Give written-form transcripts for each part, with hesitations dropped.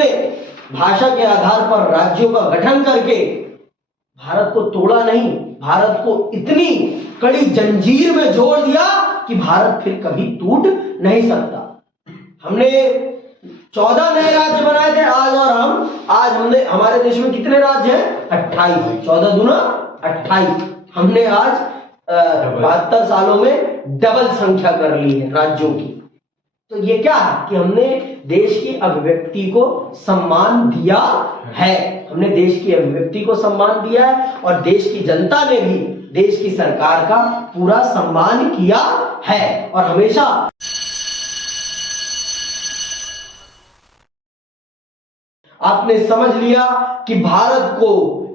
हमने भाषा के आधार पर राज्यों का गठन करके भारत को तोड़ा नहीं, भारत को इतनी कड़ी जंजीर में जोड़ दिया कि भारत फिर कभी टूट नहीं सकता। हमने 14 नए राज्य बनाए थे आज हमने हमारे देश में कितने राज्य हैं? 28। 14 दूना 28। हमने आज 72 सालों में डबल संख्या कर ली है राज्यों की। तो ये क्या है कि हमने देश की अभिव्यक्ति को सम्मान दिया है, हमने देश की अभिव्यक्ति को सम्मान दिया है और देश की जनता ने भी देश की सरकार का पूरा सम्मान किया है। और हमेशा आपने समझ लिया कि भारत को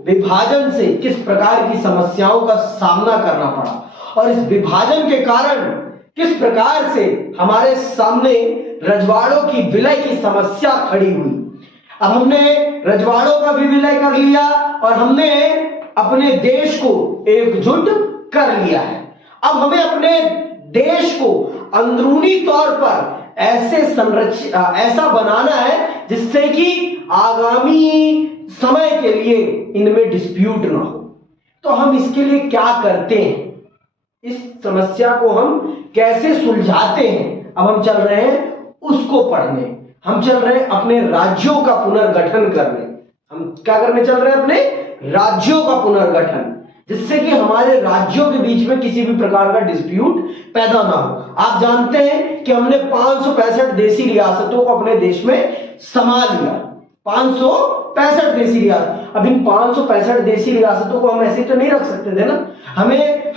विभाजन से किस प्रकार की समस्याओं का सामना करना पड़ा और इस विभाजन के कारण किस प्रकार से हमारे सामने रजवाड़ों की विलय की समस्या खड़ी हुई। अब हमने रजवाड़ों का भी विलय कर लिया और हमने अपने देश को एकजुट कर लिया है। अब हमें अपने देश को अंदरूनी तौर पर ऐसा बनाना है जिससे कि आगामी समय के लिए इनमें डिस्प्यूट ना हो। तो हम इसके लिए क्या करते हैं, इस समस्या को हम कैसे सुलझाते हैं, अब हम चल रहे हैं उसको पढ़ने। हम चल रहे हैं अपने राज्यों का पुनर्गठन करने। हम क्या करने चल रहे हैं? अपने राज्यों का पुनर्गठन, जिससे कि हमारे राज्यों के बीच में किसी भी प्रकार का डिस्प्यूट पैदा ना हो। आप जानते हैं कि हमने 565 देसी रियासतों को अपने देश में समा लिया। 565 देसी रियासत। अब इन 565 देसी रियासतों को हम ऐसे तो नहीं रख सकते थे ना।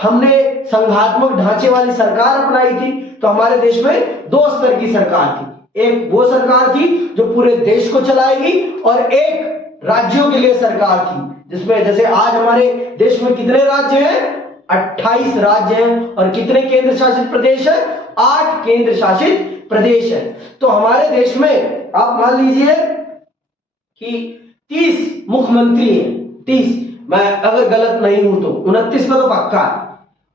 हमने संघात्मक ढांचे वाली सरकार अपनाई थी। तो हमारे देश में 2 स्तर की सरकार थी। एक वो सरकार थी जो पूरे देश को चलाएगी और एक राज्यों के लिए सरकार थी, जिसमें जैसे आज हमारे देश में कितने राज्य हैं? 28 राज्य हैं। और कितने केंद्र शासित प्रदेश है? 8 केंद्र शासित प्रदेश है। तो हमारे देश में आप मान लीजिए कि 30 मुख्यमंत्री हैं। 30, मैं अगर गलत नहीं हूं तो 29 का तो पक्का है।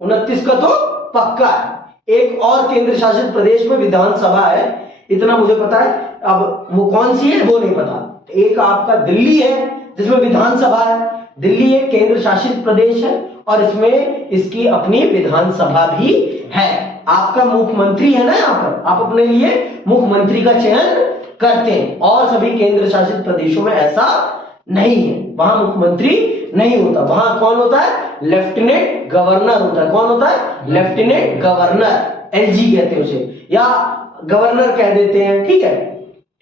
29 का तो पक्का है। एक और केंद्र शासित प्रदेश में विधानसभा है, इतना मुझे पता है। अब वो कौन सी है वो नहीं पता। एक आपका दिल्ली है जिसमें विधानसभा है। दिल्ली एक केंद्र शासित प्रदेश है और इसमें इसकी अपनी विधानसभा भी है। आपका मुख्यमंत्री है ना, यहाँ पर आप अपने लिए मुख्यमंत्री का चयन करते हैं और सभी केंद्र शासित प्रदेशों में ऐसा नहीं है। वहां मुख्यमंत्री नहीं होता, वहां कौन होता है? लेफ्टिनेंट गवर्नर होता है। कौन होता है? लेफ्टिनेंट गवर्नर, एलजी कहते हैं उसे, या गवर्नर कह देते हैं। ठीक है,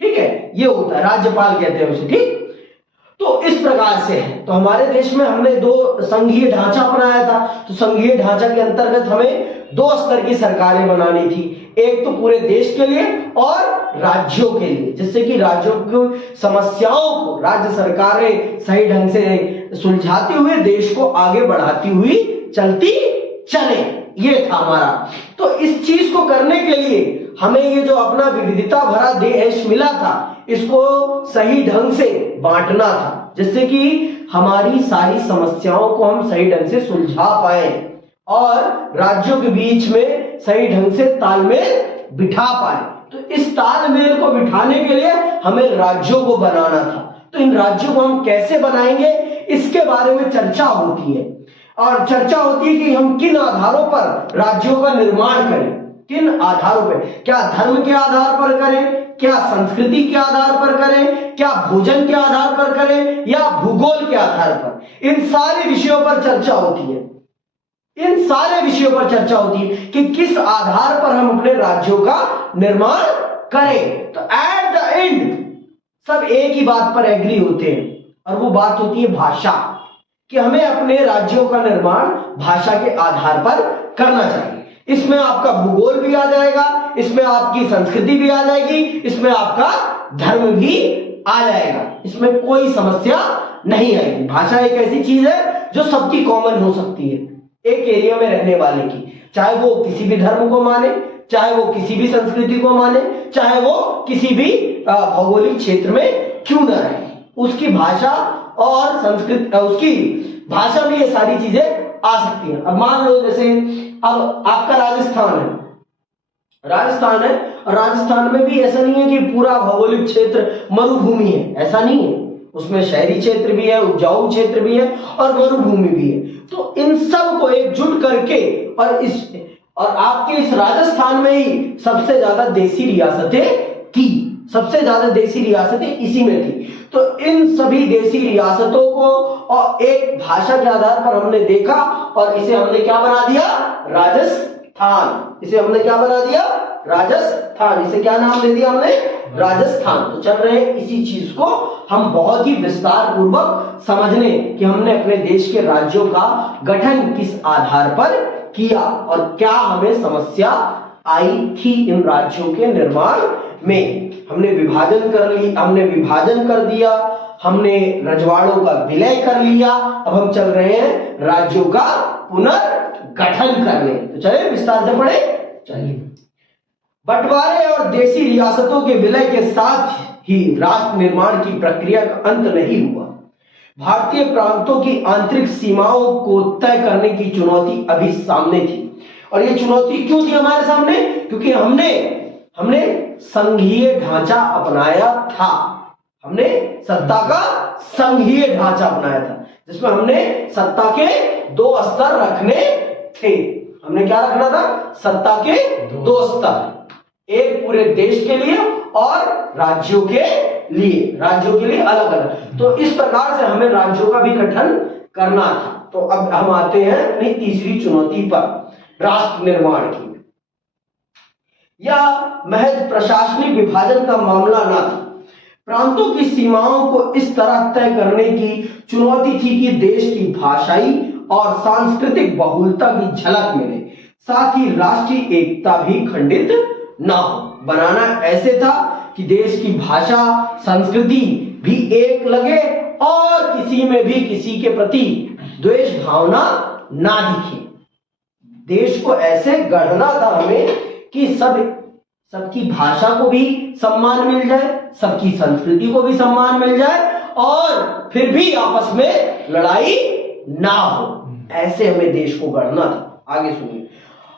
ठीक है, ये होता है, राज्यपाल कहते हैं उसे। ठीक, तो इस प्रकार से है। तो हमारे देश में हमने 2 संघीय ढांचा अपनाया था। तो संघीय ढांचा के अंतर्गत हमें 2 स्तर की सरकारें बनानी थी, एक तो पूरे देश के लिए और राज्यों के लिए, जिससे कि राज्यों की समस्याओं को राज्य सरकारें सही ढंग से सुलझाते हुए देश को आगे बढ़ाती हुई चलती चले। ये था हमारा। तो इस चीज को करने के लिए हमें ये जो अपना विविधता भरा देश मिला था, इसको सही ढंग से बांटना था, जिससे कि हमारी सारी समस्याओं को हम सही ढंग से सुलझा पाए और राज्यों के बीच में सही ढंग से तालमेल बिठा पाए। तो इस तालमेल को बिठाने के लिए हमें राज्यों को बनाना था। तो इन राज्यों को हम कैसे बनाएंगे, इसके बारे में चर्चा होती है। और चर्चा होती है कि हम किन आधारों पर राज्यों का निर्माण करें। किन आधारों पर? क्या धर्म के आधार पर करें, क्या संस्कृति के आधार पर करें, क्या भोजन के आधार पर करें, या भूगोल के आधार पर? इन सारे विषयों पर चर्चा होती है। इन सारे विषयों पर चर्चा होती है कि किस आधार पर हम अपने राज्यों का निर्माण करें। तो एट द एंड सब एक ही बात पर एग्री होते हैं और वो बात होती है भाषा, कि हमें अपने राज्यों का निर्माण भाषा के आधार पर करना चाहिए। इसमें आपका भूगोल भी आ जाएगा, इसमें आपकी संस्कृति भी आ जाएगी, इसमें आपका धर्म भी आ जाएगा। इसमें कोई समस्या नहीं आएगी। भाषा एक ऐसी चीज है जो सबकी कॉमन हो सकती है, एक एरिया में रहने वाले की, चाहे वो किसी भी धर्म को माने, चाहे वो किसी भी संस्कृति को माने, चाहे वो किसी भी भौगोलिक क्षेत्र में क्यों न रहे, उसकी भाषा और संस्कृति, उसकी भाषा में ये सारी चीजें आ सकती हैं। अब मान लो जैसे अब आपका राजस्थान है, राजस्थान है, और राजस्थान में भी ऐसा नहीं है कि पूरा भौगोलिक क्षेत्र मरुभूमि है, ऐसा नहीं है। उसमें शहरी क्षेत्र भी है, उपजाऊ क्षेत्र भी है और मरुभूमि भी है। तो इन सब को एकजुट करके और आपके इस राजस्थान में ही सबसे ज्यादा देसी रियासतें थी, सबसे ज्यादा देसी रियासतें इसी में थी। तो इन सभी देसी रियासतों को और एक भाषा के आधार पर हमने देखा और इसे हमने क्या बना दिया, राजस्थान। इसे हमने क्या बना दिया, राजस्थान। इसे क्या नाम दे दिया हमने, राजस्थान। तो चल रहे हैं इसी चीज को हम बहुत ही विस्तार पूर्वक समझने कि हमने अपने देश के राज्यों का गठन किस आधार पर किया और क्या हमें समस्या आई थी इन राज्यों के निर्माण में। हमने विभाजन कर दिया, हमने रजवाड़ों का विलय कर लिया, अब हम चल रहे हैं राज्यों का पुनर्गठन करने। तो चलिए विस्तार से पढ़े। चलिए, बंटवारे और देसी रियासतों के विलय के साथ ही राष्ट्र निर्माण की प्रक्रिया का अंत नहीं हुआ। भारतीय प्रांतों की आंतरिक सीमाओं को तय करने की चुनौती अभी सामने थी। और ये चुनौती क्यों थी हमारे सामने, क्योंकि हमने संघीय ढांचा अपनाया था। हमने सत्ता का संघीय ढांचा अपनाया था, जिसमें हमने सत्ता के दो स्तर रखने थे। हमने क्या रखना था, सत्ता के दो स्तर, एक पूरे देश के लिए और राज्यों के लिए अलग अलग। तो इस प्रकार से हमें राज्यों का भी गठन करना था। तो अब हम आते हैं अपनी तीसरी चुनौती पर, राष्ट्र निर्माण की। यह महज प्रशासनिक विभाजन का मामला न था, प्रांतों की सीमाओं को इस तरह तय करने की चुनौती थी कि देश की भाषाई और सांस्कृतिक बहुलता की झलक मिले, साथ ही राष्ट्रीय एकता भी खंडित ना हो। बनाना ऐसे था कि देश की भाषा संस्कृति भी एक लगे और किसी में भी किसी के प्रति द्वेष भावना ना दिखे। देश को ऐसे गढ़ना था हमें कि सबकी भाषा को भी सम्मान मिल जाए, सबकी संस्कृति को भी सम्मान मिल जाए और फिर भी आपस में लड़ाई ना हो। ऐसे हमें देश को गढ़ना था। आगे सुनिए।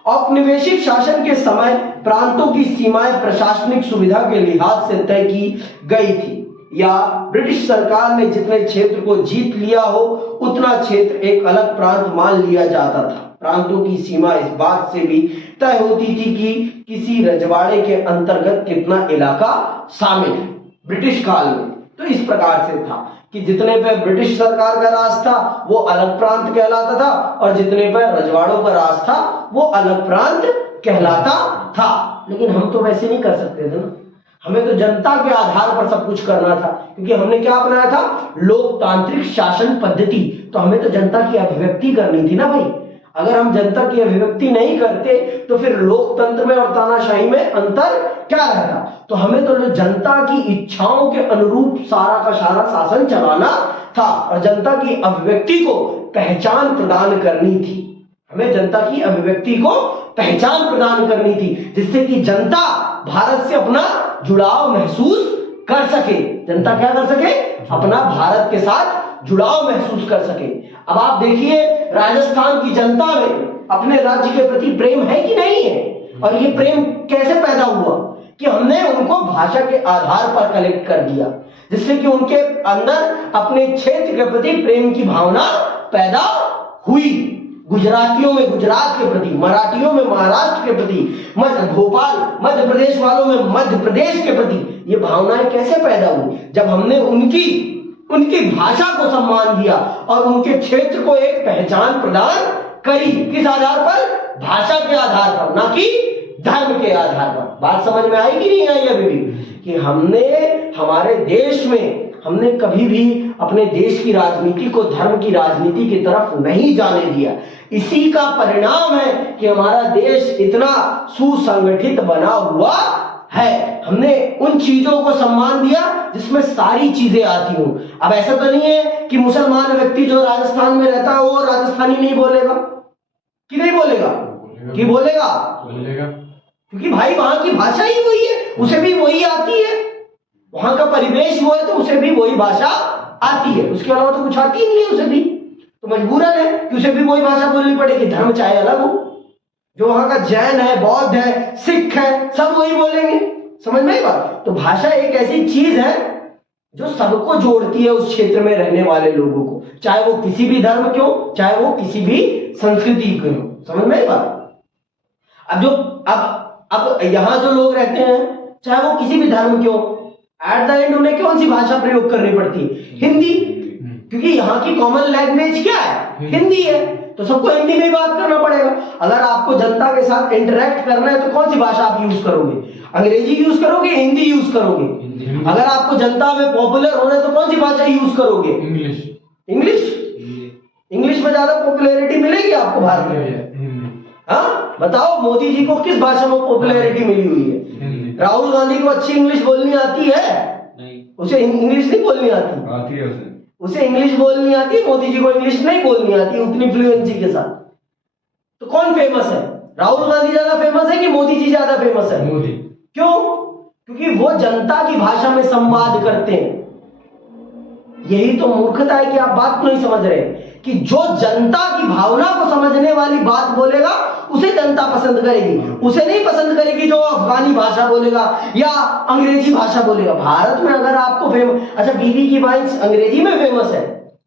औपनिवेशिक शासन के समय प्रांतों की सीमाएं प्रशासनिक सुविधा के लिहाज से तय की गई थी, या ब्रिटिश सरकार ने जितने क्षेत्र को जीत लिया हो उतना क्षेत्र एक अलग प्रांत मान लिया जाता था। प्रांतों की सीमा इस बात से भी तय होती थी कि किसी रजवाड़े के अंतर्गत कितना इलाका शामिल है। ब्रिटिश काल में तो इस प्रकार से था कि जितने पे ब्रिटिश सरकार का राज था वो अलग प्रांत कहलाता था, और जितने पे रजवाड़ों का राज था वो अलग प्रांत कहलाता था। लेकिन हम तो वैसे नहीं कर सकते थे ना, हमें तो जनता के आधार पर सब कुछ करना था, क्योंकि हमने क्या अपनाया था, लोकतांत्रिक शासन पद्धति। तो हमें तो जनता की अभिव्यक्ति करनी थी ना भाई। अगर हम जनता की अभिव्यक्ति नहीं करते तो फिर लोकतंत्र में और तानाशाही में अंतर क्या रहता। तो हमें तो जनता की इच्छाओं के अनुरूप सारा का सारा शासन चलाना था और जनता की अभिव्यक्ति को पहचान प्रदान करनी थी। हमें जनता की अभिव्यक्ति को पहचान प्रदान करनी थी, जिससे कि जनता भारत से अपना जुड़ाव महसूस कर सके। जनता क्या कर सके, अपना भारत के साथ जुड़ाव महसूस कर सके। अब आप देखिए राजस्थान की जनता में अपने राज्य के प्रति प्रेम है कि नहीं है, और ये प्रेम कैसे पैदा हुआ कि हमने उनको भाषा के आधार पर कलेक्ट कर दिया, जिससे कि उनके अंदर अपने क्षेत्र के प्रति प्रेम की भावना पैदा हुई। गुजरातियों में गुजरात के प्रति, मराठियों में महाराष्ट्र के प्रति, मध्य प्रदेश वालों में मध्य प्रदेश के प्रति ये भावनाएं कैसे पैदा हुई, जब हमने उनकी भाषा को सम्मान दिया और उनके क्षेत्र को एक पहचान प्रदान करी। किस आधार पर, भाषा के आधार पर, ना कि धर्म के आधार पर। बात समझ में आई कि नहीं आई अभी भी, कि हमने हमारे देश में हमने कभी भी अपने देश की राजनीति को धर्म की राजनीति की तरफ नहीं जाने दिया। इसी का परिणाम है कि हमारा देश इतना सुसंगठित बना हुआ है। हमने उन चीजों को सम्मान दिया जिसमें सारी चीजें आती हूं। अब ऐसा तो नहीं है कि मुसलमान व्यक्ति जो राजस्थान में रहता है वो राजस्थानी नहीं बोलेगा, कि नहीं बोलेगा, कि बोलेगा, क्योंकि भाई वहां की भाषा ही वही है, उसे भी वही आती है, वहां का परिवेश वो है तो उसे भी वही भाषा आती है, उसके अलावा तो कुछ आती ही नहीं है उसे भी। तो मजबूरन है कि उसे भी वही भाषा बोलनी पड़ेगी, धर्म चाहे अलग हो। जो वहां का जैन है, बौद्ध है, सिख है, सब वही बोलेंगे। समझ में आई बात? तो भाषा एक ऐसी चीज है जो सबको जोड़ती है उस क्षेत्र में रहने वाले लोगों को, चाहे वो किसी भी धर्म के हो, चाहे वो किसी भी संस्कृति के हो। समझ में आई बात? अब यहां जो लोग रहते हैं, चाहे वो किसी भी धर्म के हो, एट द एंड उन्हें कौन सी भाषा प्रयोग करनी पड़ती है? हिंदी। क्योंकि यहाँ की कॉमन लैंग्वेज क्या है? हिंदी है। तो सबको हिंदी में ही बात करना पड़ेगा। अगर आपको जनता के साथ इंटरेक्ट करना है तो कौन सी भाषा आप यूज करोगे? अंग्रेजी यूज करोगे, हिंदी यूज करोगे? अगर आपको जनता में पॉपुलर होना है तो कौन सी भाषा यूज करोगे? इंग्लिश। इंग्लिश में ज्यादा पॉपुलैरिटी मिलेगी आपको भारत में? हाँ बताओ, मोदी जी को किस भाषा में पॉपुलैरिटी मिली हुई है? राहुल गांधी को अच्छी इंग्लिश बोलनी आती है? नहीं। उसे इंग्लिश नहीं बोलनी आती है उसे इंग्लिश बोलनी आती है। मोदी जी को इंग्लिश नहीं बोलनी आती उतनी फ्लुएंसी के साथ। तो कौन फेमस है? राहुल गांधी ज्यादा फेमस है कि मोदी जी ज्यादा फेमस है? मोदी। क्यों? क्योंकि वो जनता की भाषा में संवाद करते हैं। यही तो मूर्खता है कि आप बात को नहीं समझ रहे कि जो जनता की भावना को समझने वाली बात बोलेगा उसे जनता पसंद करेगी, उसे नहीं पसंद करेगी जो अफगानी भाषा बोलेगा या अंग्रेजी भाषा बोलेगा। भारत में अगर आपको अच्छा बीबी की वाइन्स अंग्रेजी में फेमस है?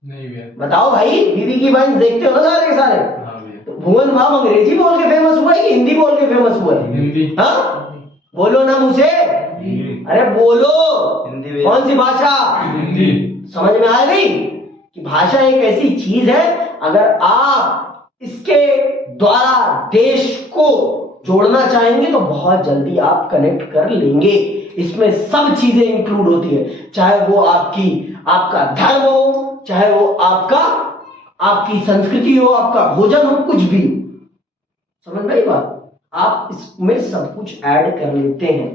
नहीं भैया। बताओ भाई, बीबी की वाइन्स देखते हो ना सारे के सारे? तो भुवन बाम अंग्रेजी बोल के फेमस हुआ है कि हिंदी बोल के फेमस हुआ है? हिंदी। हाँ बोलो ना मुझे, अरे बोलो हिंदी। कौन सी भाषा? हिंदी। समझ में आ गई कि भाषा एक ऐसी चीज है, अगर आप इसके द्वारा देश को जोड़ना चाहेंगे तो बहुत जल्दी आप कनेक्ट कर लेंगे। इसमें सब चीजें इंक्लूड होती है, चाहे वो आपका धर्म हो, चाहे वो आपकी संस्कृति हो, आपका भोजन हो, कुछ भी हो। समझ में आई बात? आप इसमें सब कुछ ऐड कर लेते हैं।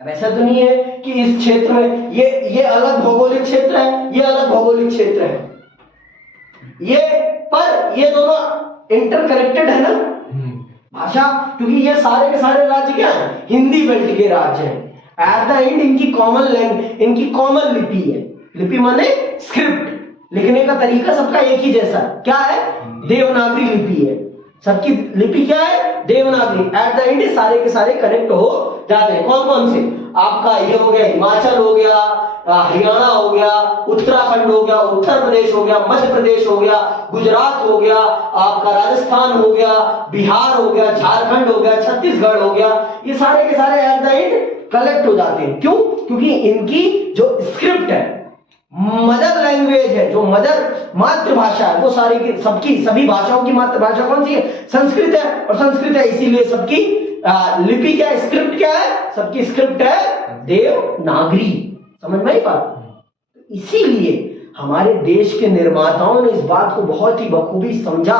अब ऐसा तो नहीं है कि इस क्षेत्र में ये अलग भौगोलिक क्षेत्र है, ये अलग भौगोलिक क्षेत्र है, ये दोनों इंटरकनेक्टेड है ना भाषा। क्योंकि ये सारे के सारे राज्य क्या है? हिंदी बेल्ट के राज्य हैं। एट द एंड इनकी कॉमन लैंग्वेज, इनकी कॉमन लिपि है। लिपि माने स्क्रिप्ट, लिखने का तरीका सबका एक ही जैसा। क्या है? देवनागरी लिपि है। सबकी लिपि क्या है? देवनागरी। एट द एंड सारे के सारे कनेक्ट हो जाते हैं। कौन कौन से? आपका ये हो गया हिमाचल हो गया, हरियाणा हो गया, उत्तराखंड हो गया, उत्तर प्रदेश हो गया, मध्य प्रदेश हो गया, गुजरात हो गया, आपका राजस्थान हो गया, बिहार हो गया, झारखंड हो गया, छत्तीसगढ़ हो गया। ये सारे के सारे एट द एंड कलेक्ट हो जाते हैं। क्यों? क्योंकि इनकी जो स्क्रिप्ट है, मदर लैंग्वेज है, जो मदर मातृभाषा है, वो सारी की सभी भाषाओं की मातृभाषा कौन सी है? संस्कृत है। और संस्कृत है इसीलिए सबकी लिपि क्या है? स्क्रिप्ट क्या है? सबकी स्क्रिप्ट है देवनागरी। समझ में आई बात? इसीलिए हमारे देश के निर्माताओं ने इस बात को बहुत ही बखूबी समझा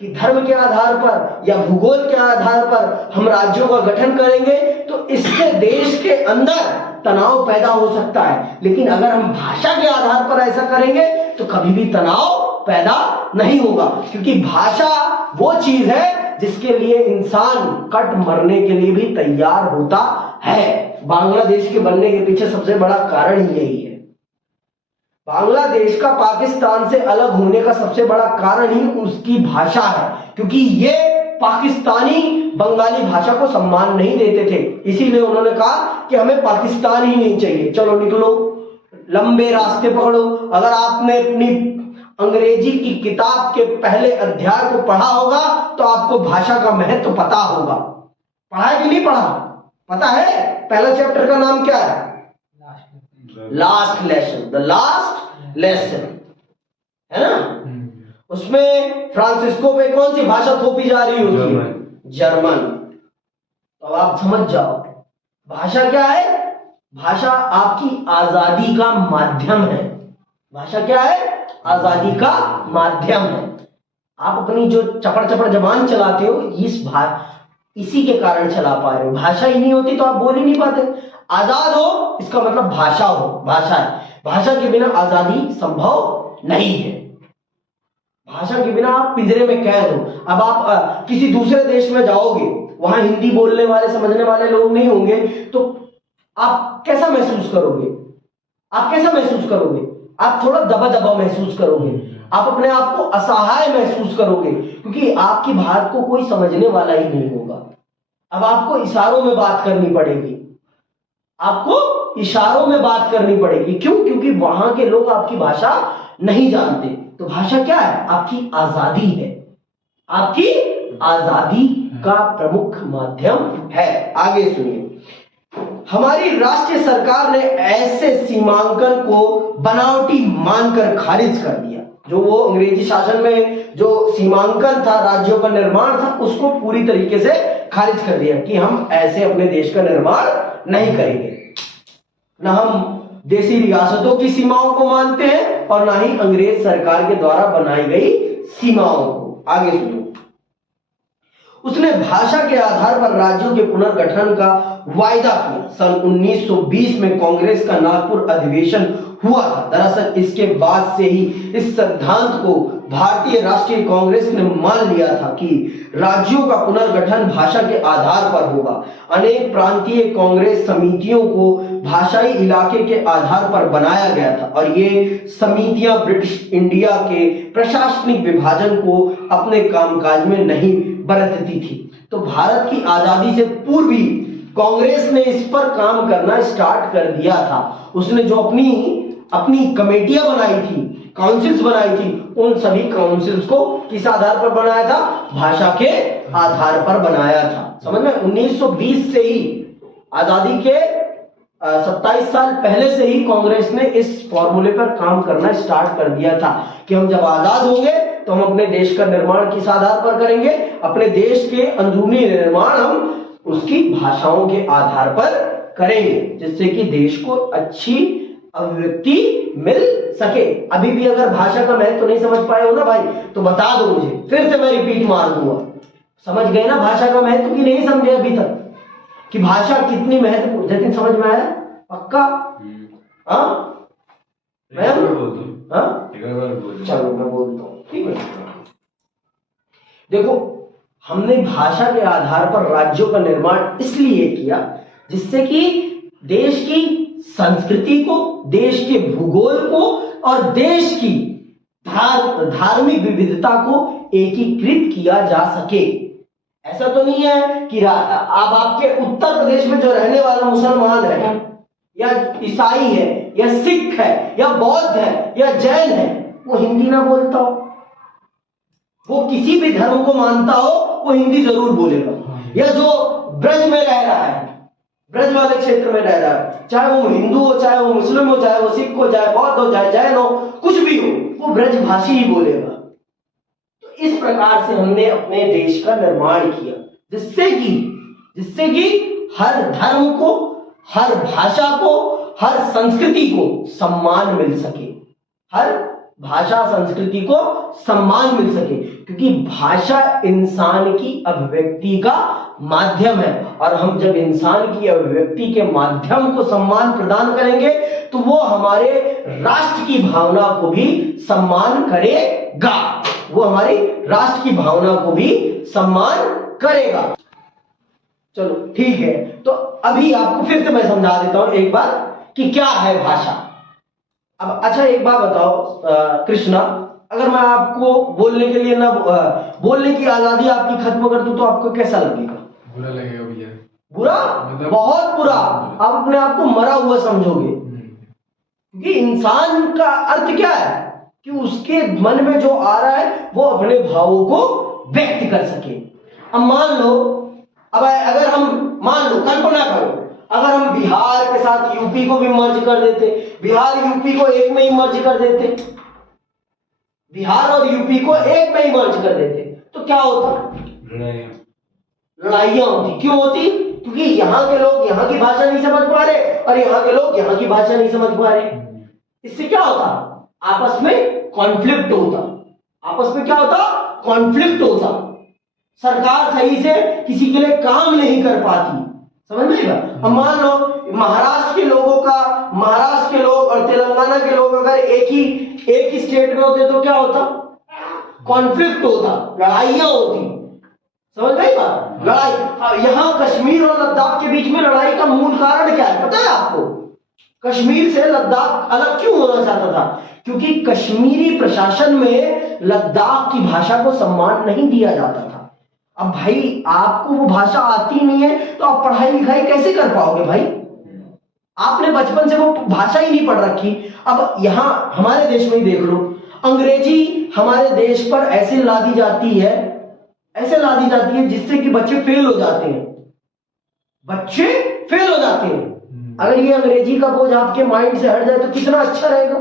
कि धर्म के आधार पर या भूगोल के आधार पर हम राज्यों का गठन करेंगे तो इससे देश के अंदर तनाव पैदा हो सकता है, लेकिन अगर हम भाषा के आधार पर ऐसा करेंगे तो कभी भी तनाव पैदा नहीं होगा। क्योंकि भाषा वो चीज है जिसके लिए इंसान कट मरने के लिए भी तैयार होता है। बांग्लादेश के बनने के पीछे सबसे बड़ा कारण यही है। बांग्लादेश का पाकिस्तान से अलग होने का सबसे बड़ा कारण ही उसकी भाषा है, क्योंकि ये पाकिस्तानी बंगाली भाषा को सम्मान नहीं देते थे। इसीलिए उन्होंने कहा कि हमें पाकिस्तान ही नहीं चाहिए, चलो निकलो, लंबे रास्ते पकड़ो। अगर आपने अपनी अंग्रेजी की किताब के पहले अध्याय को पढ़ा होगा तो आपको भाषा का महत्व पता होगा। पढ़ा है कि नहीं पढ़ा? पता है? पहला चैप्टर का नाम क्या है? Last lesson. The last lesson है ना? उसमें फ्रांसिस्को पे कौन सी भाषा थोपी जा रही होती है? जर्मन। तो आप समझ जाओ भाषा क्या है। भाषा आपकी आजादी का माध्यम है। भाषा क्या है? आजादी का माध्यम है। आप अपनी जो चपड़ चपड़ जबान चलाते हो इसी के कारण चला पा रहे हो। भाषा ही नहीं होती तो आप बोल ही नहीं पाते। आजाद हो इसका मतलब भाषा हो, भाषा है। भाषा के बिना आजादी संभव नहीं है। भाषा के बिना आप पिंजरे में कैद हो। अब आप किसी दूसरे देश में जाओगे, वहां हिंदी बोलने वाले समझने वाले लोग नहीं होंगे, तो आप कैसा महसूस करोगे? आप थोड़ा दबा दबा महसूस करोगे, आप अपने आप को असहाय महसूस करोगे, क्योंकि आपकी बात को कोई समझने वाला ही नहीं होगा। अब आपको इशारों में बात करनी पड़ेगी, आपको इशारों में बात करनी पड़ेगी। क्यों? क्योंकि वहां के लोग आपकी भाषा नहीं जानते। तो भाषा क्या है? आपकी आजादी है, आपकी आजादी का प्रमुख माध्यम है। आगे सुनिए, हमारी राष्ट्रीय सरकार ने ऐसे सीमांकन को बनावटी मानकर खारिज कर दिया। जो वो अंग्रेजी शासन में जो सीमांकन था, राज्यों का निर्माण था, उसको पूरी तरीके से खारिज कर दिया कि हम ऐसे अपने देश का निर्माण नहीं करेंगे। ना हम देशी रियासतों की सीमाओं को मानते हैं और ना ही अंग्रेज सरकार के द्वारा बनाई गई सीमाओं को। आगे सुनो, उसने भाषा के आधार पर राज्यों के पुनर्गठन का वायदा किया। सन 1920 में कांग्रेस का नागपुर अधिवेशन हुआ था। दरअसल इसके बाद से ही इस सिद्धांत को भारतीय राष्ट्रीय कांग्रेस ने मान लिया था कि राज्यों का पुनर्गठन भाषा के आधार पर होगा। अनेक प्रांतीय कांग्रेस समितियों को भाषाई इलाके के आधार पर बनाया गया था और ये समितियां ब्रिटिश इंडिया के प्रशासनिक विभाजन को अपने कामकाज में नहीं बरतती थी। तो भारत की आजादी से पूर्व ही कांग्रेस ने इस पर काम करना स्टार्ट कर दिया था। उसने जो अपनी कमेटियां बनाई थी, काउंसिल्स बनाई थी, उन सभी काउंसिल्स को किस आधार पर बनाया था? भाषा के आधार पर बनाया था। समझ में? 1920 से ही, आजादी के 27 साल पहले से ही कांग्रेस ने इस फॉर्मूले पर काम करना स्टार्ट कर दिया था कि हम जब आजाद होंगे तो हम अपने देश का निर्माण किस आधार पर करेंगे? अपने देश के अंदरूनी निर्माण हम उसकी भाषाओं के आधार पर करेंगे, जिससे कि देश को अच्छी अभिव्यक्ति मिल सके। अभी भी अगर भाषा का महत्व नहीं समझ पाए हो ना भाई, तो बता दो मुझे, फिर से मैं रिपीट मार दूंगा। समझ गए ना भाषा का महत्व कि नहीं समझे अभी तक? कि भाषा कितनी महत्वपूर्ण, जतिन समझ में आया? पक्का? हाँ, चलो मैं बोलता हूँ, ठीक है। देखो, हमने भाषा के आधार पर राज्यों का निर्माण इसलिए किया जिससे कि देश की संस्कृति को, देश के भूगोल को और देश की धार्मिक विविधता को एकीकृत किया जा सके। ऐसा तो नहीं है कि अब आपके उत्तर प्रदेश में जो रहने वाला मुसलमान है या ईसाई है या सिख है या बौद्ध है या जैन है, वो हिंदी ना बोलता हो। वो किसी भी धर्म को मानता हो, वो हिंदी जरूर बोलेगा। या जो ब्रज में रह रहा है, ब्रज वाले क्षेत्र में रह रहा है, चाहे वो हिंदू हो, चाहे वो मुस्लिम हो, चाहे वो सिख हो, चाहे बौद्ध हो, चाहे जैन हो, कुछ भी हो, वो ब्रजभाषी ही बोलेगा। तो इस प्रकार से हमने अपने देश का निर्माण किया जिससे कि हर धर्म को, हर भाषा को, हर संस्कृति को सम्मान मिल सके। हर भाषा संस्कृति को सम्मान मिल सके, क्योंकि भाषा इंसान की अभिव्यक्ति का माध्यम है। और हम जब इंसान की अभिव्यक्ति के माध्यम को सम्मान प्रदान करेंगे तो वो हमारे राष्ट्र की भावना को भी सम्मान करेगा। वो हमारी राष्ट्र की भावना को भी सम्मान करेगा। चलो ठीक है, तो अभी आपको फिर से मैं समझा देता हूं एक बार कि क्या है भाषा। अब अच्छा एक बात बताओ कृष्णा, अगर मैं आपको बोलने के लिए ना बोलने की आजादी आपकी खत्म कर दूं तो आपको कैसा लगेगा? बुरा लगेगा भैया। बुरा? मतलब बहुत बुरा। आप अपने आप को मरा हुआ समझोगे, क्योंकि इंसान का अर्थ क्या है कि उसके मन में जो आ रहा है वो अपने भावों को व्यक्त कर सके। अब मान लो, अब अगर हम मान लो, कल्पना करो, अगर हम बिहार के साथ यूपी को भी मर्ज कर देते, बिहार यूपी को एक में ही मर्ज कर देते, बिहार और यूपी को एक में ही मर्ज कर देते, तो क्या होता? लड़ाइयां होती। क्यों होती? क्योंकि यहाँ के लोग यहाँ की भाषा नहीं समझ पा रहे और यहाँ के लोग यहाँ की भाषा नहीं समझ पा रहे। इससे क्या होता? आपस में कॉन्फ्लिक्ट होता। आपस में क्या होता? कॉन्फ्लिक्ट होता। सरकार सही से किसी के लिए काम नहीं कर पाती। समझ में आएगा? अब मान लो महाराष्ट्र के लोग और तेलंगाना के लोग अगर एक ही स्टेट में होते तो क्या होता? कॉन्फ्लिक्ट होता, लड़ाइयां होती। समझ में बात? लड़ाई। यहाँ कश्मीर और लद्दाख के बीच में लड़ाई का मूल कारण क्या है पता है आपको? कश्मीर से लद्दाख अलग क्यों होना चाहता था? क्योंकि कश्मीरी प्रशासन में लद्दाख की भाषा को सम्मान नहीं दिया जाता था। अब भाई आपको वो भाषा आती नहीं है तो आप पढ़ाई लिखाई कैसे कर पाओगे भाई? आपने बचपन से वो भाषा ही नहीं पढ़ रखी। अब यहां हमारे देश में ही देख लो, अंग्रेजी हमारे देश पर ऐसे ला दी जाती है जिससे कि बच्चे फेल हो जाते हैं। अगर ये अंग्रेजी का बोझ आपके माइंड से हट जाए तो कितना अच्छा रहेगा,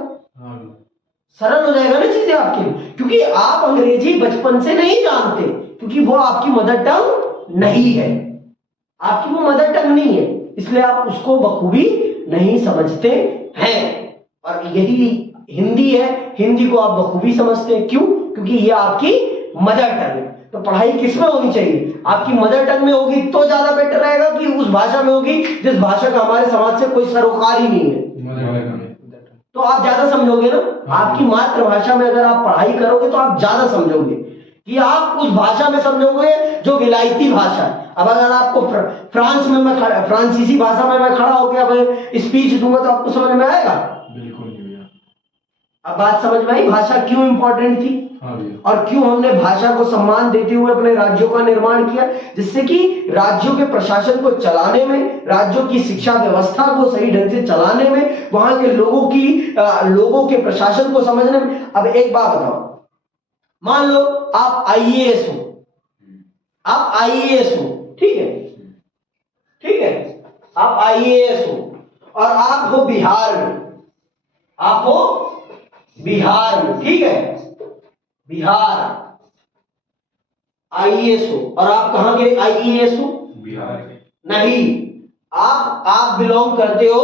सरल हो जाएगा ना चीजें आपके लिए। क्योंकि आप अंग्रेजी बचपन से नहीं जानते, क्योंकि वो आपकी मदर टंग नहीं है, आपकी वो मदर टंग नहीं है, इसलिए आप उसको बखूबी नहीं समझते हैं। और यही हिंदी है, हिंदी को आप बखूबी समझते हैं। क्यों? क्योंकि ये आपकी मदर टंग है। तो पढ़ाई किसमें होनी चाहिए? आपकी मदर टंग में होगी तो ज्यादा बेटर रहेगा कि उस भाषा में होगी जिस भाषा का हमारे समाज से कोई सरोकार ही नहीं है। तो आप ज्यादा समझोगे ना। आपकी मातृभाषा में अगर आप पढ़ाई करोगे तो आप ज्यादा समझोगे कि आप उस भाषा में समझोगे जो विलायती भाषा है। अब अगर आपको फ्रांस में मैं फ्रांसीसी भाषा में मैं खड़ा होकर अब स्पीच दूंगा तो आपको समझ में आएगा? बिल्कुल नहीं। अब बात समझ में आई भाषा क्यों इंपॉर्टेंट थी और क्यों हमने भाषा को सम्मान देते हुए अपने राज्यों का निर्माण किया, जिससे कि राज्यों के प्रशासन को चलाने में, राज्यों की शिक्षा व्यवस्था को सही ढंग से चलाने में, वहां के लोगों के प्रशासन को समझने में। अब एक बात बताओ, मान लो आप आईएएस हो, ठीक है, आप आईएएस हो और आप हो बिहार में, ठीक है, बिहार आईएएस हो। और आप कहां के आईएएस हो? बिहार के नहीं, आप बिलोंग करते हो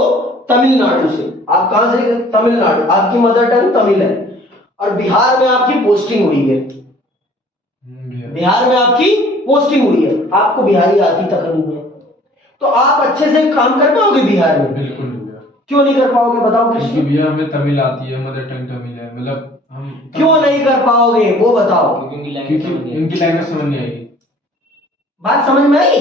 तमिलनाडु से। आप कहां से? तमिलनाडु। आपकी मदर टंग तमिल है और बिहार में आपकी पोस्टिंग हुई है। आपको बिहारी आती तक नहीं है, तो आप अच्छे से काम कर पाओगे बिहार में? बिल्कुल नहीं। क्यों नहीं कर पाओगे बताओ कृष्ण? बिहार में तमिल आती है, मदर टंग तमिल है, मतलब हम क्यों नहीं कर पाओगे वो बताओ? क्योंकि उनकी लैंग्वेज समझ नहीं आएगी। बात समझ में आई?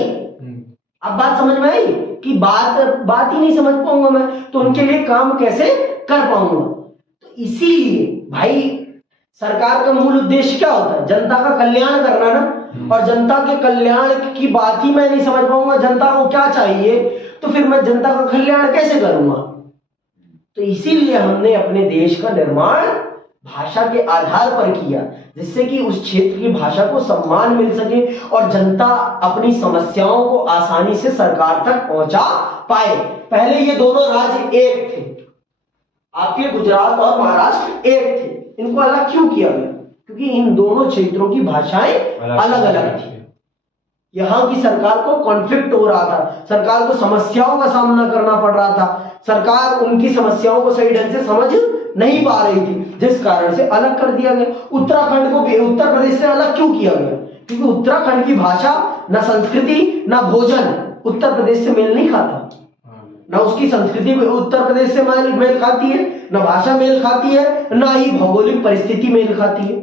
अब बात समझ में आई कि बात ही नहीं समझ पाऊंगा मैं तो उनके लिए काम कैसे कर पाऊंगा? तो इसीलिए भाई सरकार का मूल उद्देश्य क्या होता है? जनता का कल्याण करना ना। और जनता के कल्याण की बात ही मैं नहीं समझ पाऊंगा, जनता को क्या चाहिए, तो फिर मैं जनता का कल्याण कैसे करूंगा? तो इसीलिए हमने अपने देश का निर्माण भाषा के आधार पर किया, जिससे कि उस क्षेत्र की भाषा को सम्मान मिल सके और जनता अपनी समस्याओं को आसानी से सरकार तक पहुंचा पाए। पहले ये दोनों राज्य एक थे, आपके गुजरात और महाराष्ट्र एक थे। इनको अलग क्यों किया गया? क्योंकि इन दोनों क्षेत्रों की भाषाएं अलग अलग थी। यहां की सरकार को कॉन्फ्लिक्ट हो रहा था, सरकार को समस्याओं का सामना करना पड़ रहा था, सरकार उनकी समस्याओं को सही ढंग से समझ नहीं पा रही थी, जिस कारण से अलग कर दिया गया। उत्तराखंड को भी उत्तर प्रदेश से अलग क्यों किया गया? क्योंकि उत्तराखंड की भाषा, न संस्कृति, न भोजन उत्तर प्रदेश से मेल नहीं खाता, न उसकी संस्कृति उत्तर प्रदेश से मेल खाती है, न भाषा मेल खाती है, न ही भौगोलिक परिस्थिति मेल खाती है।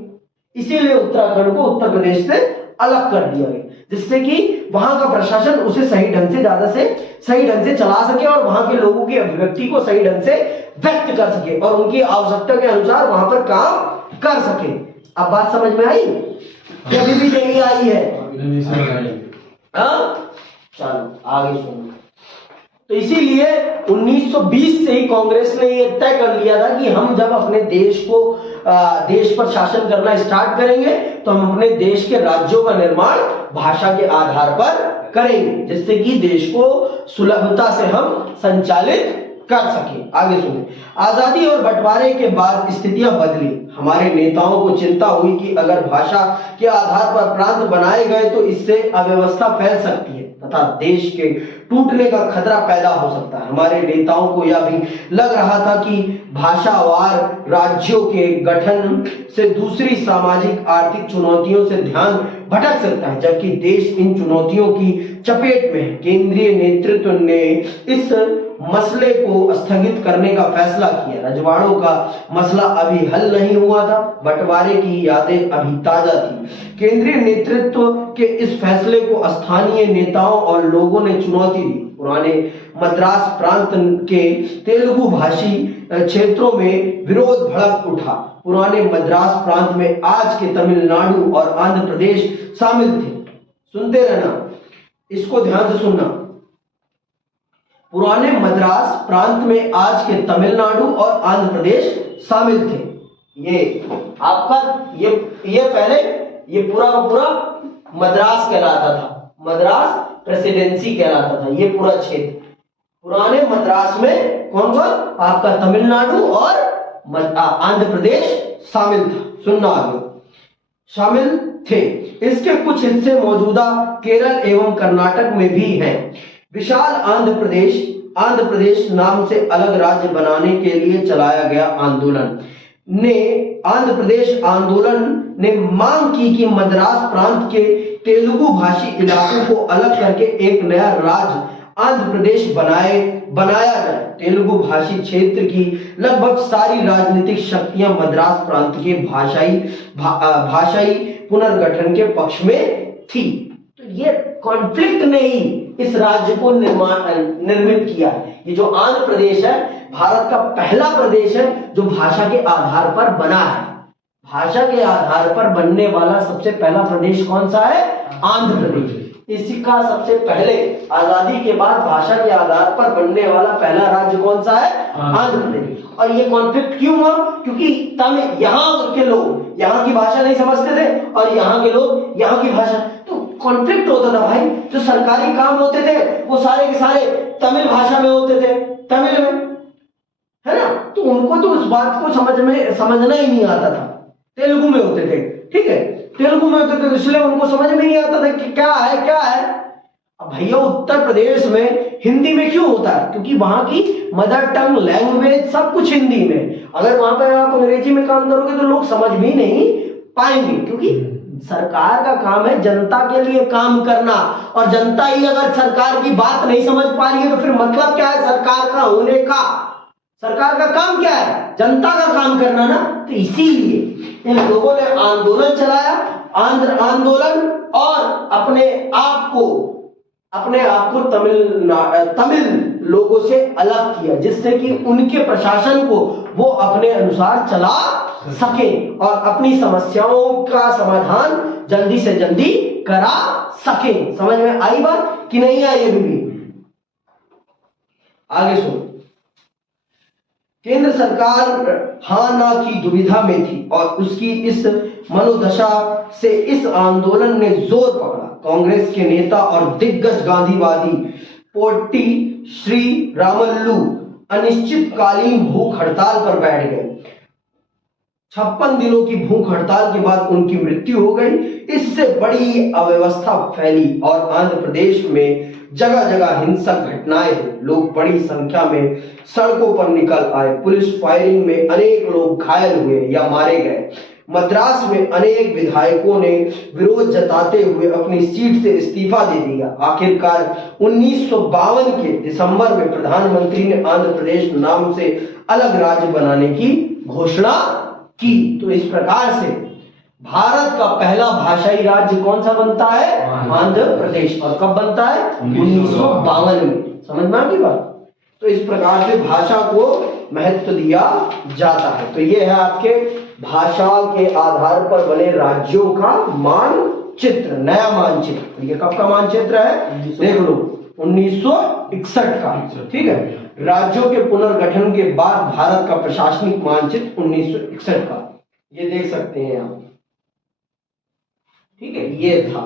इसीलिए उत्तराखंड को उत्तर प्रदेश से अलग कर दिया गया, जिससे कि वहां का प्रशासन उसे सही ढंग से चला सके और वहां के लोगों की अभिव्यक्ति को सही ढंग से व्यक्त कर सके और उनकी आवश्यकता के अनुसार वहां पर काम कर सके। अब बात समझ में आई? अभी भी नहीं आई है? चलो आगे सुनो। तो इसीलिए 1920 से ही कांग्रेस ने ये तय कर लिया था कि हम जब अपने देश पर शासन करना स्टार्ट करेंगे तो हम अपने देश के राज्यों का निर्माण भाषा के आधार पर करेंगे, जिससे कि देश को सुलभता से हम संचालित कर सके। आगे सुने। आजादी और बंटवारे के बाद स्थितियां बदली। हमारे नेताओं को चिंता हुई कि अगर भाषा के आधार पर प्रांत बनाए गए तो इससे अव्यवस्था फैल सकती है तथा देश के टूटने का खतरा पैदा हो सकता है। हमारे नेताओं को यह भी लग रहा था कि भाषावार राज्यों के गठन से दूसरी सामाजिक आर्थिक चुनौतियों से ध्यान भटक सकता है, जबकि देश इन चुनौतियों की चपेट में है। केंद्रीय नेतृत्व ने इस मसले को स्थगित करने का फैसला किया। रजवाड़ों का मसला अभी हल नहीं हुआ था, बंटवारे की यादें अभी ताजा थी। केंद्रीय नेतृत्व के इस फैसले को स्थानीय नेताओं और लोगों ने चुनौती दी। पुराने मद्रास प्रांत के तेलुगु भाषी क्षेत्रों में विरोध भड़क उठा। पुराने मद्रास प्रांत में आज के तमिलनाडु और आंध्र प्रदेश शामिल थे। सुनते रहना, इसको ध्यान से सुनना। पुराने मद्रास प्रांत में आज के तमिलनाडु और आंध्र प्रदेश शामिल थे। ये आपका ये पहले ये पूरा का पूरा मद्रास कहलाता था, मद्रास प्रेसिडेंसी कहलाता था। ये पूरा क्षेत्र पुराने मद्रास में कौन कौन? आपका तमिलनाडु और आंध्र प्रदेश शामिल था। सुनना आगे, शामिल थे। इसके कुछ हिस्से मौजूदा केरल एवं कर्नाटक में भी हैं। विशाल आंध्र प्रदेश नाम से अलग राज्य बनाने के लिए चलाया गया आंदोलन ने मांग की कि मद्रास प्रांत के तेलुगु भाषी इलाकों को अलग करके एक नया राज्य आंध्र प्रदेश बनाया जाए। तेलुगु भाषी क्षेत्र की लगभग सारी राजनीतिक शक्तियां मद्रास प्रांत के भाषाई पुनर्गठन के पक्ष में थी। तो ये कॉन्फ्लिक्ट ने ही इस राज्य को निर्मित किया। ये जो आंध्र प्रदेश है, भारत का पहला प्रदेश है जो भाषा के आधार पर बना है। भाषा के आधार पर बनने वाला सबसे पहला प्रदेश कौन सा है? आंध्र प्रदेश। इसी का सबसे पहले आजादी के बाद भाषा के आधार पर बनने वाला पहला राज्य कौन सा है? आंध्र प्रदेश। और ये कॉन्फ्लिक्ट क्यों हुआ? क्योंकि यहाँ के लोग यहाँ की भाषा नहीं समझते थे और यहाँ के लोग यहाँ की भाषा, तो कॉन्फ्लिक्ट होता था भाई। जो सरकारी काम होते थे वो सारे के सारे तमिल भाषा में होते थे, तमिल में, है ना। तो उनको तो उस बात को समझना ही नहीं आता था। तेलुगु में होते थे, ठीक है, तेलुगु में होते थे, इसलिए उनको समझ में नहीं आता था कि क्या है। अब भैया उत्तर प्रदेश में हिंदी में क्यों होता है? क्योंकि वहां की मदर टंग लैंग्वेज सब कुछ हिंदी में। अगर वहां पर आप अंग्रेजी में काम करोगे तो लोग समझ भी नहीं पाएंगे, क्योंकि सरकार का काम है जनता के लिए काम करना। और जनता ही अगर सरकार की बात नहीं समझ पा रही है तो फिर मतलब क्या है सरकार का होने का? सरकार का काम क्या है? जनता का काम करना ना। तो इसीलिए इन लोगों ने आंदोलन चलाया, आंध्र आंदोलन, और अपने आप को तमिल लोगों से अलग किया, जिससे कि उनके प्रशासन को वो अपने अनुसार चला सके और अपनी समस्याओं का समाधान जल्दी से जल्दी करा सके। समझ में आई बात कि नहीं आई? अभी भी आगे सुनो। केंद्र सरकार हाँ ना की दुविधा में थी और उसकी इस मनोदशा से इस आंदोलन ने जोर पकड़ा। कांग्रेस के नेता और दिग्गज गांधीवादी पोट्टी श्री रामल्लू अनिश्चितकालीन भूख हड़ताल पर बैठ गए। 56 दिनों की भूख हड़ताल के बाद उनकी मृत्यु हो गई। इससे बड़ी अव्यवस्था फैली और आंध्र प्रदेश में जगह जगह हिंसक घटनाएं हुई। लोग बड़ी संख्या में सड़कों पर निकल आए। पुलिस फायरिंग में अनेक लोग घायल हुए या मारे गए। मद्रास में अनेक विधायकों ने विरोध जताते हुए अपनी सीट से इस्तीफा दे दिया। आखिरकार 1952 के दिसंबर में प्रधानमंत्री ने आंध्र प्रदेश नाम से अलग राज्य बनाने की घोषणा की। तो इस प्रकार से भारत का पहला भाषाई राज्य कौन सा बनता है? आंध्र प्रदेश। और कब बनता है? 1952 में। समझ में आ गई बात? तो इस प्रकार से भाषा को महत्व दिया जाता है। तो ये है आपके भाषा के आधार पर बने राज्यों का मानचित्र, नया मानचित्र। ये कब का मानचित्र है? देख लो, 1961 का, ठीक है। राज्यों के पुनर्गठन के बाद भारत का प्रशासनिक मानचित्र 1961 का, ये देख सकते हैं आप, ठीक है। ये था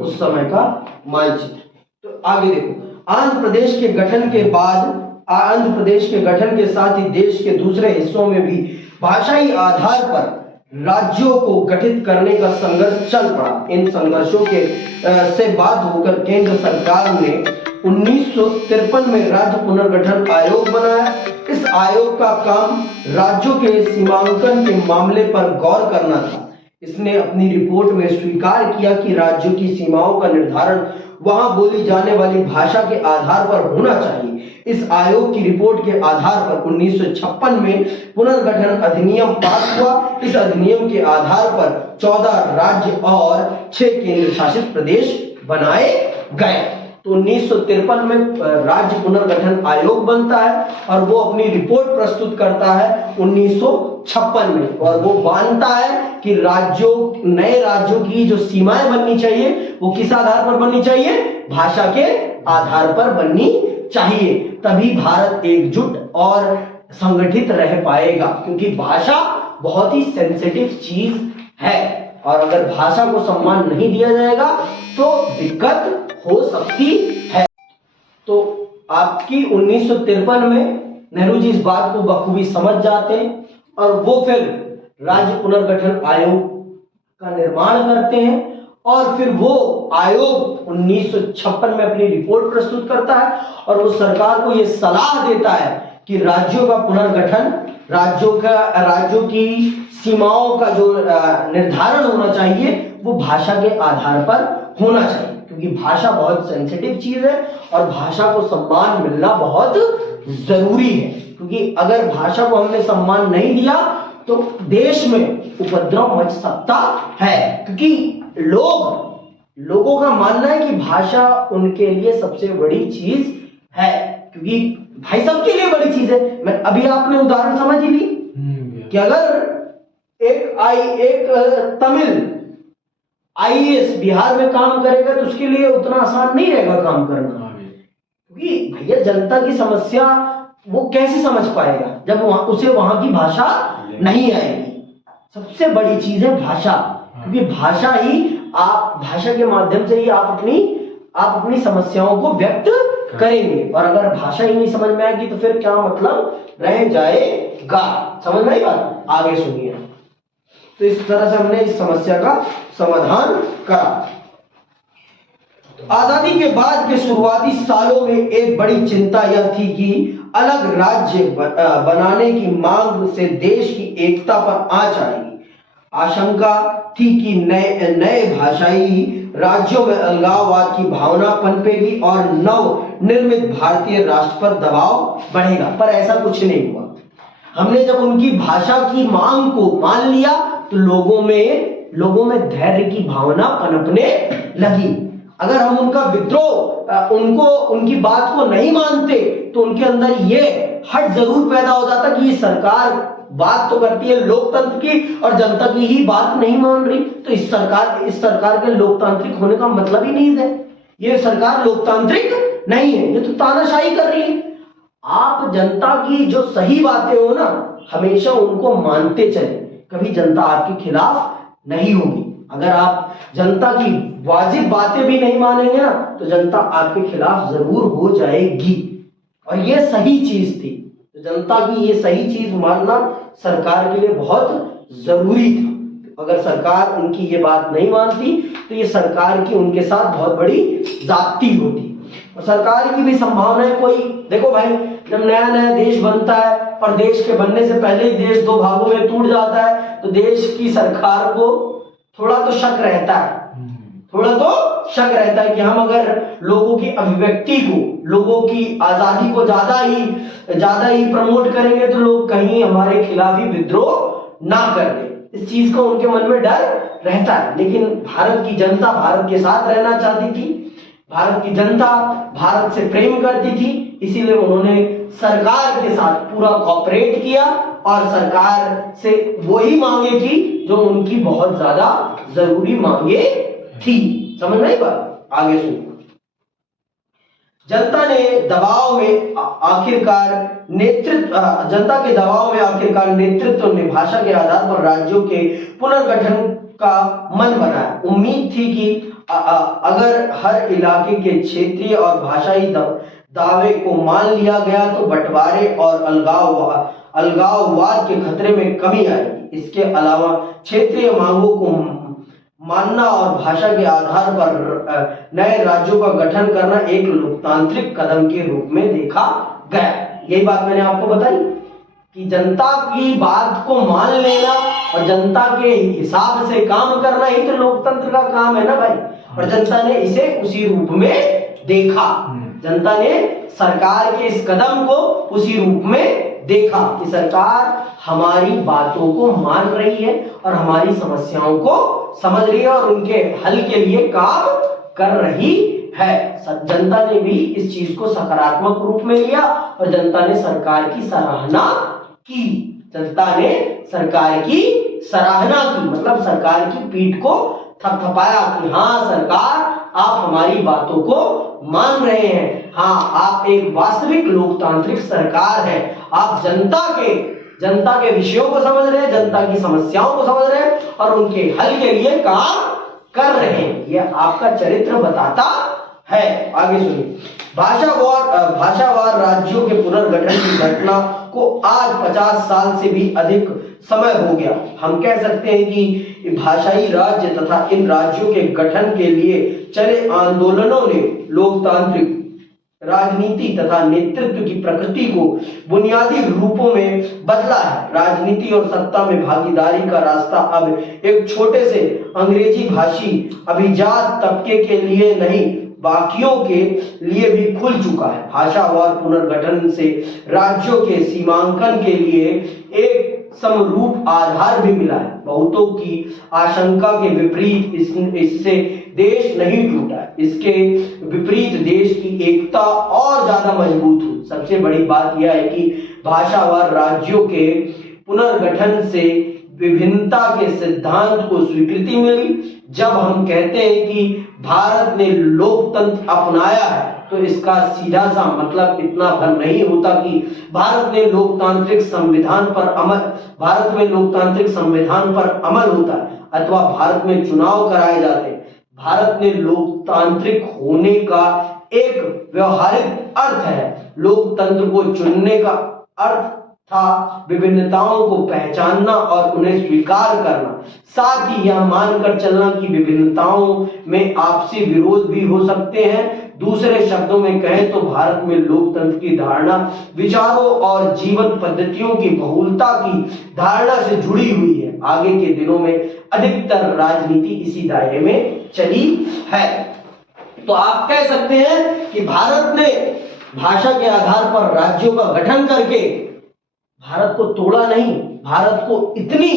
उस समय का मानचित्र। तो आगे देखो, आंध्र प्रदेश के गठन के बाद, आंध्र प्रदेश के गठन के साथ ही देश के दूसरे हिस्सों में भी भाषाई आधार पर राज्यों को गठित करने का संघर्ष चल पड़ा। इन संघर्षों के से बात होकर केंद्र सरकार ने 1953 में राज्य पुनर्गठन आयोग बनाया। इस आयोग का काम राज्यों के सीमांकन के मामले पर गौर करना था। इसने अपनी रिपोर्ट में स्वीकार किया कि राज्यों की सीमाओं का निर्धारण वहां बोली जाने वाली भाषा के आधार पर होना चाहिए। इस आयोग की रिपोर्ट के आधार पर 1956 में पुनर्गठन अधिनियम पास हुआ। इस अधिनियम के आधार पर 14 राज्य और 6 केंद्र शासित प्रदेश बनाए गए। तो 1953 में राज्य पुनर्गठन आयोग बनता है और वो अपनी रिपोर्ट प्रस्तुत करता है 1956 में, और वो मानता है कि नए राज्यों की जो सीमाएं बननी चाहिए वो किस आधार पर बननी चाहिए, भाषा के आधार पर बननी चाहिए, तभी भारत एकजुट और संगठित रह पाएगा, क्योंकि भाषा बहुत ही सेंसिटिव चीज है और अगर भाषा को सम्मान नहीं दिया जाएगा तो दिक्कत हो सकती है। तो आपकी 1953 में नेहरू जी इस बात को बखूबी समझ जाते हैं और वो फिर राज्य पुनर्गठन आयोग का निर्माण करते हैं और फिर वो आयोग 1956 में अपनी रिपोर्ट प्रस्तुत करता है और वो सरकार को ये सलाह देता है कि राज्यों का पुनर्गठन, राज्यों की सीमाओं का जो निर्धारण होना चाहिए वो भाषा के आधार पर होना चाहिए, क्योंकि भाषा बहुत सेंसिटिव चीज है और भाषा को सम्मान मिलना बहुत जरूरी है, क्योंकि अगर भाषा को हमने सम्मान नहीं दिया तो देश में उपद्रव मच सकता है, क्योंकि लोगों का मानना है कि भाषा उनके लिए सबसे बड़ी चीज है, क्योंकि भाई सबके लिए बड़ी चीज है। मैं अभी आपने उदाहरण समझ ही ली कि अगर एक तमिल आईएएस बिहार में काम करेगा तो उसके लिए उतना आसान नहीं रहेगा काम करना, क्योंकि भैया जनता की समस्या वो कैसे समझ पाएगा जब उसे वहां की भाषा नहीं आएगी। सबसे बड़ी चीज है भाषा, क्योंकि भाषा के माध्यम से ही आप अपनी समस्याओं को व्यक्त करेंगे, और अगर भाषा ही नहीं समझ में आएगी तो फिर क्या मतलब रह जाएगा। समझ में आई बात? आगे सुनिए। तो इस तरह से हमने इस समस्या का समाधान करा। आजादी के बाद के शुरुआती सालों में एक बड़ी चिंता यह थी कि अलग राज्य बनाने की मांग से देश की एकता पर आंच आएगी। आशंका थी कि नए भाषाई राज्यों में अलगाववाद की भावना पनपेगी और नव निर्मित भारतीय राष्ट्र पर दबाव बढ़ेगा, पर ऐसा कुछ नहीं हुआ। हमने जब उनकी भाषा की मांग को मान लिया तो लोगों में धैर्य की भावना पनपने लगी। अगर हम उनका विद्रोह उनकी बात को नहीं मानते तो उनके अंदर ये हट जरूर पैदा हो जाता कि ये सरकार बात तो करती है लोकतंत्र की और जनता की ही बात नहीं मान रही, तो इस सरकार के लोकतांत्रिक होने का मतलब ही नहीं है, ये सरकार लोकतांत्रिक नहीं है, ये तो तानाशाही कर रही है। आप जनता की जो सही बातें हो ना हमेशा उनको मानते चले, कभी जनता आपके खिलाफ नहीं होगी। अगर आप जनता की वाजिब बातें भी नहीं मानेंगे ना तो जनता आपके खिलाफ जरूर हो जाएगी, और ये सही चीज थी। तो जनता की ये सही चीज मानना सरकार के लिए बहुत जरूरी था। अगर सरकार उनकी ये बात नहीं मानती तो ये सरकार की उनके साथ बहुत बड़ी जाती होती, और सरकार की भी संभावनाएं कोई, देखो भाई जब नया नया देश बनता है और देश के बनने से पहले ही देश दो भागों में टूट जाता है तो देश की सरकार को थोड़ा तो शक रहता है कि हम अगर लोगों की अभिव्यक्ति को, लोगों की आजादी को ज्यादा ही प्रमोट करेंगे तो लोग कहीं हमारे खिलाफ ही विद्रोह ना कर दे। इस चीज का उनके मन में डर रहता है। लेकिन भारत की जनता भारत के साथ रहना चाहती थी, भारत की जनता भारत से प्रेम करती थी, इसीलिए उन्होंने सरकार के साथ पूरा कोऑपरेट किया और सरकार से वही मांगे की जो उनकी बहुत ज्यादा जरूरी मांगे थी। समझ में आई बात? आगे सुनो। जनता के दबाव में आखिरकार नेतृत्व ने भाषा के आधार पर राज्यों के पुनर्गठन का मन बनाया। उम्मीद थी कि अगर हर इलाके के क्षेत्रीय और भाषाई दावे को मान लिया गया तो बंटवारे और अलगाववाद के खतरे में कमी आएगी। इसके अलावा क्षेत्रीय मांगों को मानना और भाषा के आधार पर नए राज्यों का गठन करना एक लोकतांत्रिक कदम के रूप में देखा गया। यही बात मैंने आपको बताई कि जनता की बात को मान लेना और जनता के हिसाब से काम करना ही तो लोकतंत्र का काम है ना भाई। और जनता ने इसे उसी रूप में देखा, जनता ने सरकार के इस कदम को उसी रूप में देखा कि सरकार हमारी बातों को मान रही है और हमारी समस्याओं को समझ रही है और उनके हल के लिए काम कर रही है। जनता ने भी इस चीज को सकारात्मक रूप में लिया और जनता ने सरकार की सराहना की। जनता ने सरकार की सराहना की, मतलब सरकार की पीठ को थपथपाया कि हाँ सरकार, आप हमारी बातों को मान रहे हैं, हाँ आप एक वास्तविक लोकतांत्रिक सरकार है, आप जनता के विषयों को समझ रहे हैं, जनता की समस्याओं को समझ रहे हैं और उनके हल के लिए काम कर रहे हैं। यह आपका चरित्र बताता है। आगे सुनिए। भाषावार राज्यों के पुनर्गठन की घटना को आज 50 साल से भी अधिक समय हो गया। हम कह सकते हैं कि भाषाई राज्य तथा इन राज्यों के गठन के लिए चले आंदोलनों ने लोकतांत्रिक राजनीति तथा नेतृत्व की प्रकृति को बुनियादी रूपों में बदला है। राजनीति और सत्ता में भागीदारी का रास्ता अब एक छोटे से अंग्रेजी भाषी अभिजात तबके के लिए नहीं, बाकियों के लिए भी खुल चुका है। भाषावार पुनर्गठन से राज्यों के सीमांकन के लिए एक समरूप आधार भी मिला है। बहुतों की आशंका के विपरीत इससे देश नहीं टूटा है, इसके विपरीत देश की एकता और ज्यादा मजबूत हुई। सबसे बड़ी बात यह है कि भाषावार राज्यों के पुनर्गठन से विभिन्नता के सिद्धांत को स्वीकृति मिली। जब हम कहते हैं कि भारत ने लोकतंत्र अपनाया है तो इसका सीधा सा मतलब इतना भर नहीं होता कि भारत में लोकतांत्रिक संविधान पर अमल होता है अथवा भारत में चुनाव कराए जाते हैं। भारत में लोकतांत्रिक होने का एक व्यवहारिक अर्थ है। लोकतंत्र को चुनने का अर्थ था विभिन्नताओं को पहचानना और उन्हें स्वीकार करना, साथ ही यह मानकर चलना कि विभिन्नताओं में आपसी विरोध भी हो सकते हैं। दूसरे शब्दों में कहें तो भारत में लोकतंत्र की धारणा विचारों और जीवन पद्धतियों की बहुलता की धारणा से जुड़ी हुई है। आगे के दिनों में अधिकतर राजनीति इसी दायरे में चली है। तो आप कह सकते हैं कि भारत ने भाषा के आधार पर राज्यों का गठन करके भारत को तोड़ा नहीं, भारत को इतनी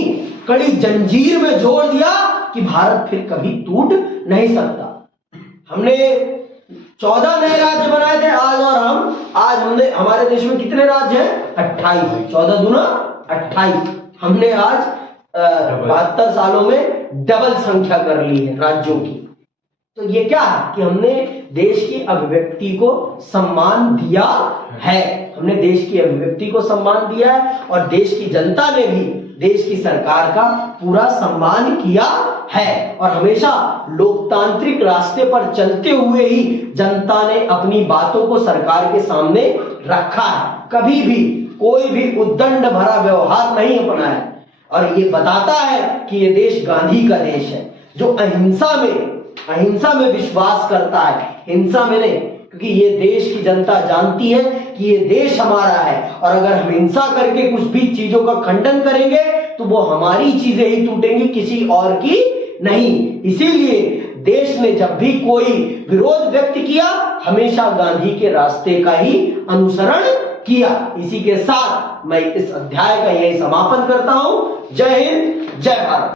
कड़ी जंजीर में जोड़ दिया कि भारत फिर कभी टूट नहीं सकता। हमने 14 नए राज्य बनाए थे आज हमने हमारे देश में कितने राज्य हैं? 28। 14 दूना 28। हमने आज 72 सालों में डबल संख्या कर ली है राज्यों की। तो ये क्या है कि हमने देश की अभिव्यक्ति को सम्मान दिया है, हमने देश की अभिव्यक्ति को सम्मान दिया है और देश की जनता ने भी देश की सरकार का पूरा सम्मान किया है। और हमेशा लोकतांत्रिक रास्ते पर चलते हुए ही जनता ने अपनी बातों को सरकार के सामने रखा है। कभी भी कोई भी उद्दंड भरा व्यवहार नहीं अपनाया है। और ये बताता है कि ये देश गांधी का देश है, जो अहिंसा में विश्वास करता है, हिंसा में नहीं। क्योंकि ये देश की जनता जानती है कि ये देश हमारा है और अगर हम हिंसा करके कुछ भी चीजों का खंडन करेंगे तो वो हमारी चीजें ही टूटेंगी, किसी और की नहीं। इसीलिए देश ने जब भी कोई विरोध व्यक्त किया हमेशा गांधी के रास्ते का ही अनुसरण किया। इसी के साथ मैं इस अध्याय का यही समापन करता हूं। जय हिंद, जय भारत।